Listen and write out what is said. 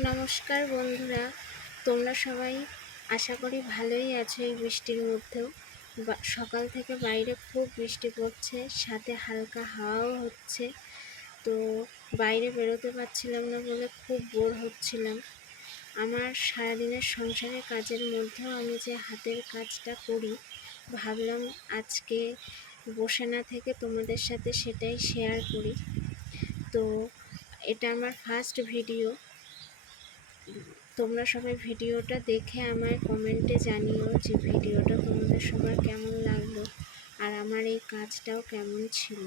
নমস্কার বন্ধুরা, তোমরা সবাই আশা করি ভালোই আছো। এই বৃষ্টির মধ্যেও সকাল থেকে বাইরে খুব বৃষ্টি পড়ছে, সাথে হালকা হাওয়াও হচ্ছে। তো বাইরে বেরোতে পারছিলাম না বলে খুব বোর হচ্ছিলাম। আমার সারাদিনের সংসারের কাজের মধ্যেও আমি যে হাতের কাজটা করি, ভাবলাম আজকে বসে না থেকে তোমাদের সাথে সেটাই শেয়ার করি। তো এটা আমার ফার্স্ট ভিডিও। তোমরা সবাই ভিডিওটা দেখে আমায় কমেন্টে জানিও যে ভিডিওটা তোমাদের সবার কেমন লাগলো আর আমার এই কাজটাও কেমন ছিল।